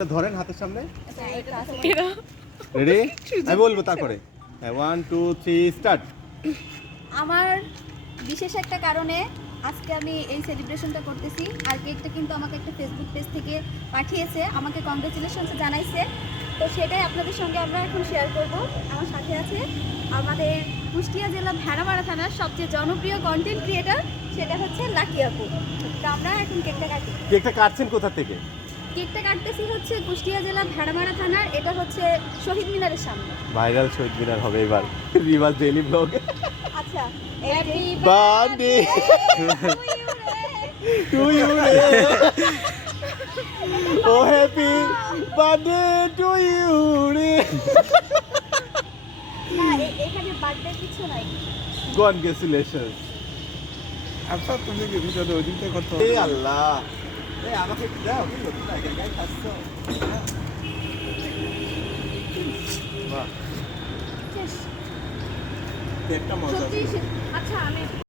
ধরেন হাতের সামনে। রেডি আমি বলব তারপরে। ওয়ান টু থ্রি স্টার্ট আমার বিশেষ একটা কারণে আজকে আমি এই সেলিব্রেশনটা করতেছি। আর কেকটা কিন্তু আমাকে একটা ফেসবুক পেজ থেকে পাঠিয়েছে। আমাকে কংগ্রেচুলেশনস জানাইছে। তো সেটাই আপনাদের সঙ্গে আমরা এখন শেয়ার করব। আমার সাথে আছে আমাদের কুষ্টিয়া জেলা ভেড়ামারা থানার সবচেয়ে জনপ্রিয় কন্টেন্ট ক্রিয়েটার সেটা হচ্ছে লাকি আপু। তো আমরা এখন কেকটা কাটি। কেকটা কাটছেন কোথা থেকে? কেকটা কাটতেছি হচ্ছে কুষ্টিয়া জেলা ভেড়ামারা থানার। এটা হচ্ছে শহীদ মিনারের সামনে। ভাইরাল শহীদ মিনার হবে এবার। River daily blog. আচ্ছা হ্যাপি বার্থডে। টু ইউ ও হ্যাপি বার্থডে টু ইউ রে। এখানে বার্থডে কিছু নাই। কনগ্রেচুলেশন আচ্ছা তুমি কি ভিতরে ওই কত এই আল্লাহ। আমাকে একটু দাও বাহ। শেষ মজা আচ্ছা আমি